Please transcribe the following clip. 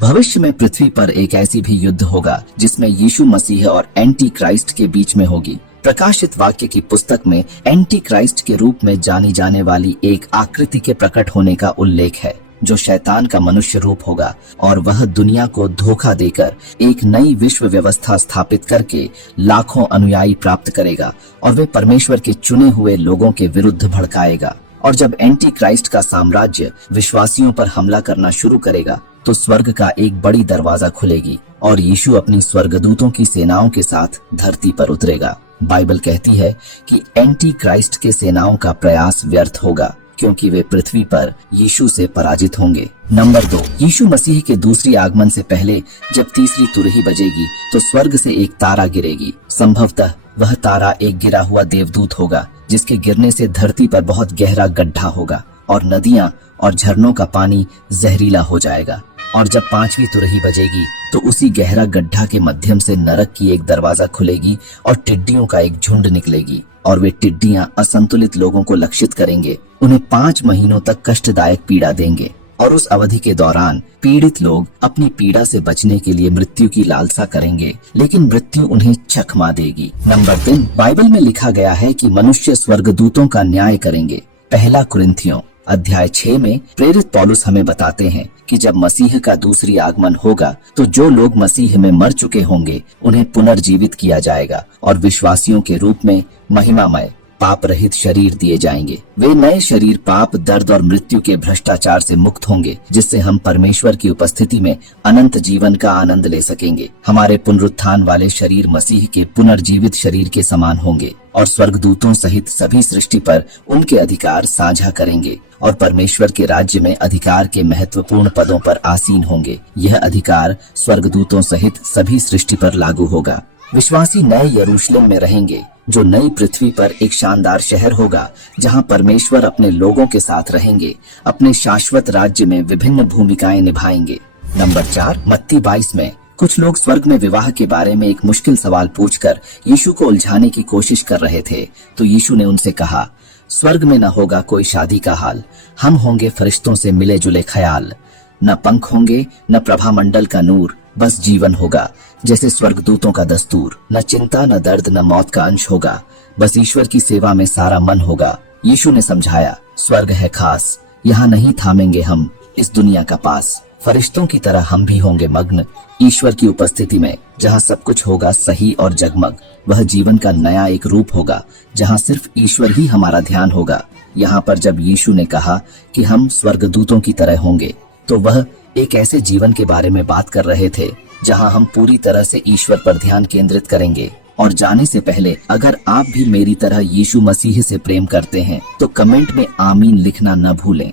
भविष्य में पृथ्वी पर एक ऐसी भी युद्ध होगा जिसमें यीशु मसीह और एंटी क्राइस्ट के बीच में होगी। प्रकाशित वाक्य की पुस्तक में एंटी क्राइस्ट के रूप में जानी जाने वाली एक आकृति के प्रकट होने का उल्लेख है, जो शैतान का मनुष्य रूप होगा और वह दुनिया को धोखा देकर एक नई विश्व व्यवस्था स्थापित करके लाखों अनुयायी प्राप्त करेगा और वे परमेश्वर के चुने हुए लोगों के विरुद्ध भड़काएगा। और जब एंटी क्राइस्ट का साम्राज्य विश्वासियों पर हमला करना शुरू करेगा तो स्वर्ग का एक बड़ी दरवाजा खुलेगी और यीशु अपनी स्वर्गदूतों की सेनाओं के साथ धरती पर उतरेगा। बाइबल कहती है कि एंटी क्राइस्ट के सेनाओं का प्रयास व्यर्थ होगा क्योंकि वे पृथ्वी पर यीशु से पराजित होंगे। नंबर 2, यीशु मसीह के दूसरी आगमन से पहले जब तीसरी तुरही बजेगी तो स्वर्ग से एक तारा गिरेगी। संभवतः वह तारा एक गिरा हुआ देवदूत होगा जिसके गिरने से धरती पर बहुत गहरा गड्ढा होगा और नदियां और झरनों का पानी जहरीला हो जाएगा। और जब पांचवी तुरही बजेगी तो उसी गहरा गड्ढा के माध्यम से नरक की एक दरवाजा खुलेगी और टिड्डियों का एक झुंड निकलेगी और वे टिड्डियां असंतुलित लोगों को लक्षित करेंगे, उन्हें 5 महीनों तक कष्टदायक पीड़ा देंगे और उस अवधि के दौरान पीड़ित लोग अपनी पीड़ा से बचने के लिए मृत्यु की लालसा करेंगे, लेकिन मृत्यु उन्हें चकमा देगी। नंबर 3, बाइबल में लिखा गया है कि मनुष्य स्वर्गदूतों का न्याय करेंगे। पहला कुरिन्थियों अध्याय 6 में प्रेरित पौलुस हमें बताते हैं कि जब मसीह का दूसरी आगमन होगा तो जो लोग मसीह में मर चुके होंगे उन्हें पुनर्जीवित किया जाएगा और विश्वासियों के रूप में महिमामय पाप रहित शरीर दिए जाएंगे। वे नए शरीर पाप, दर्द और मृत्यु के भ्रष्टाचार से मुक्त होंगे, जिससे हम परमेश्वर की उपस्थिति में अनंत जीवन का आनंद ले सकेंगे। हमारे पुनरुत्थान वाले शरीर मसीह के पुनर्जीवित शरीर के समान होंगे और स्वर्गदूतों सहित सभी सृष्टि पर उनके अधिकार साझा करेंगे और परमेश्वर के राज्य में अधिकार के महत्वपूर्ण पदों पर आसीन होंगे। यह अधिकार स्वर्गदूतों सहित सभी सृष्टि पर लागू होगा। विश्वासी नए यरूशलेम में रहेंगे, जो नई पृथ्वी पर एक शानदार शहर होगा जहां परमेश्वर अपने लोगों के साथ रहेंगे, अपने शाश्वत राज्य में विभिन्न भूमिकाएं निभाएंगे। नंबर 4, मत्ती 22 में कुछ लोग स्वर्ग में विवाह के बारे में एक मुश्किल सवाल पूछकर यीशु को उलझाने की कोशिश कर रहे थे, तो यीशु ने उनसे कहा, स्वर्ग में न होगा कोई शादी का हाल, हम होंगे फरिश्तों से मिले जुले ख्याल। न पंख होंगे न प्रभा मंडल का नूर, बस जीवन होगा जैसे स्वर्गदूतों का दस्तूर। न चिंता न दर्द न मौत का अंश होगा, बस ईश्वर की सेवा में सारा मन होगा। यीशु ने समझाया, स्वर्ग है खास, यहाँ नहीं थामेंगे हम इस दुनिया का पास। फरिश्तों की तरह हम भी होंगे मग्न ईश्वर की उपस्थिति में, जहाँ सब कुछ होगा सही और जगमग। वह जीवन का नया एक रूप होगा जहाँ सिर्फ ईश्वर ही हमारा ध्यान होगा। यहाँ पर जब यीशु ने कहा कि हम स्वर्गदूतों की तरह होंगे, तो वह एक ऐसे जीवन के बारे में बात कर रहे थे जहां हम पूरी तरह से ईश्वर पर ध्यान केंद्रित करेंगे। और जाने से पहले अगर आप भी मेरी तरह यीशु मसीह से प्रेम करते हैं तो कमेंट में आमीन लिखना न भूलें।